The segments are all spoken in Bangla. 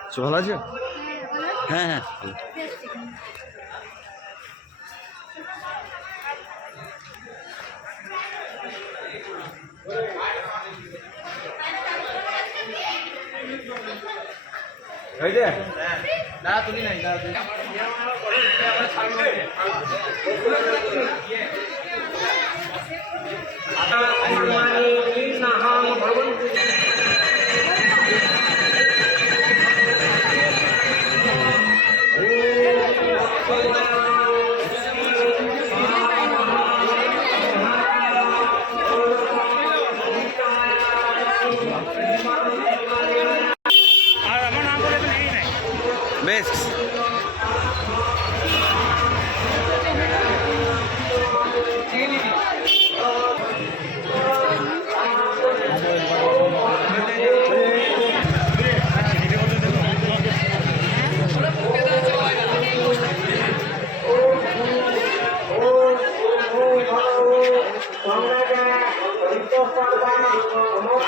আচ্ছা, ভালো আছে হ্যাঁ হ্যাঁ ના তুমি નહીં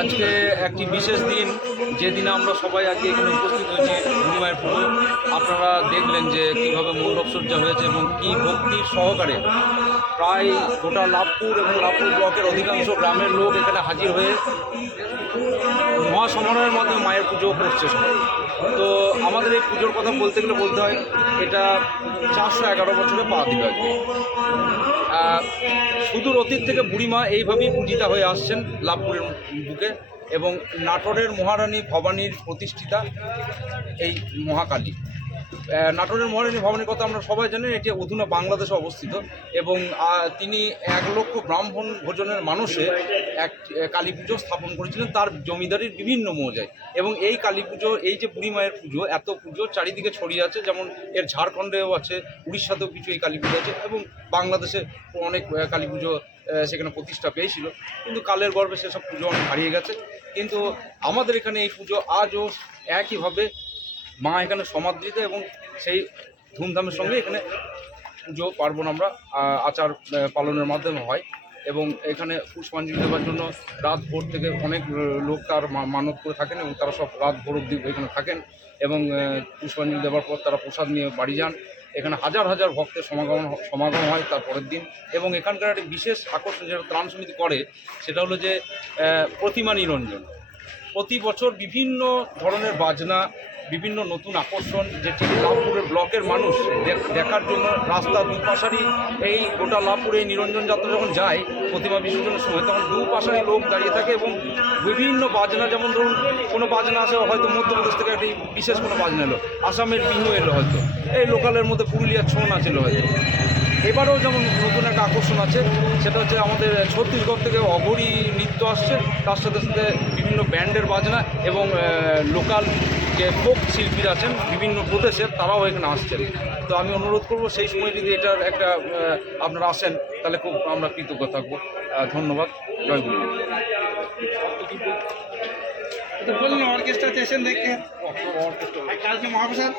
আজকে একটি বিশেষ দিন, যেদিন আমরা সবাই আজকে এখানে উপস্থিত হয়েছি বুড়িমায়ের পুজো। আপনারা দেখলেন যে কীভাবে মণ্ডপসজ্জা হয়েছে এবং কী ভক্তির সহকারে প্রায় গোটা লাভপুর এবং লাভপুর ব্লকের অধিকাংশ গ্রামের লোক এখানে হাজির হয়ে মহাসমারোহের মাধ্যমে মায়ের পুজো করছে সবাই। তো আমাদের এই পুজোর কথা বলতে গেলে বলতে হয়, এটা চারশো এগারো বছরে পা দিল সুদূর অতীত থেকে বুড়িমা এইভাবেই পূজিতা হয়ে আসছেন লাভপুরের বুকে এবং নাটোরের মহারানী ভবানীর প্রতিষ্ঠিতা এই মহাকালী। নাটোরের মহারানী ভবানীর কথা আমরা সবাই জানেন এটি অধুনা বাংলাদেশে অবস্থিত। এবং তিনি এক লক্ষ ব্রাহ্মণ ভোজনের মানুষে এক কালী পুজো স্থাপন করেছিলেন, তার জমিদারির বিভিন্ন মৌজায়। এবং এই কালী পুজো এই যে বুড়ি মায়ের পুজো, এত পুজো চারিদিকে ছড়িয়ে আছে, যেমন এর ঝাড়খণ্ডেও আছে, উড়িষ্যাতেও কিছু এই কালী পুজো আছে, এবং বাংলাদেশে অনেক কালী পুজো সেখানে প্রতিষ্ঠা পেয়েছিল। কিন্তু কালের গর্ভে সেসব পুজো অনেক হারিয়ে গেছে। কিন্তু আমাদের এখানে এই পুজো আজও একইভাবে মা এখানে সমাদৃত এবং সেই ধুমধামের সঙ্গে এখানে পুজো, পার্বণ আমরা আচার পালনের মাধ্যমে হয় এবং এখানে পুষ্পাঞ্জলি দেওয়ার জন্য রাত ভোর থেকে অনেক লোক তার মানত করে থাকেন এবং তারা সব রাত ভোর অব্দি এখানে থাকেন এবং পুষ্পাঞ্জলি দেওয়ার পর তারা প্রসাদ নিয়ে বাড়ি যান। এখানে হাজার হাজার ভক্তের সমাগম সমাগম হয় তার পরের দিন এবং এখানকার একটি বিশেষ আকর্ষণ যেটা ত্রাণ সমিতি করে সেটা হলো যে প্রতিমা নিরঞ্জন। প্রতি বছর বিভিন্ন ধরনের বাজনা বিভিন্ন নতুন আকর্ষণ যেটি লাভপুরের ব্লকের মানুষ দেখ- দেখার জন্য রাস্তার দুপাশারই এই গোটা লাভপুরে, এই নিরঞ্জন যাত্রা যখন যায়, প্রতিমা বিসর্জনের সময়, তখন দুপাশারই লোক দাঁড়িয়ে থাকে এবং বিভিন্ন বাজনা, যেমন ধরুন কোনো বাজনা আসে, হয়তো মধ্যপ্রদেশ থেকে একটি বিশেষ কোনো বাজনা এলো, আসামের বিহু এলো হয়তো, এই লোকালের মধ্যে পুরুলিয়ার ছৌ নাচ এলো হয়তো। এবারেও যেমন নতুন একটা আকর্ষণ আছে, সেটা হচ্ছে আমাদের ছত্তিশগড় থেকে অঘরি নৃত্য আসছে, তার সাথে সাথে বিভিন্ন ব্যান্ডের বাজনা এবং লোকাল যে ফোক শিল্পীরা আছেন বিভিন্ন প্রদেশের তারাও এখানে আসছেন। তো আমি অনুরোধ করব সেই সময় যদি এটার একটা আপনারা আসেন তাহলে খুব আমরা কৃতজ্ঞ থাকব। ধন্যবাদ। জয় গুরু। তো বলুন অর্কেস্ট্রা স্টেশন দেখে। কালকে মহাপ্রসাদ।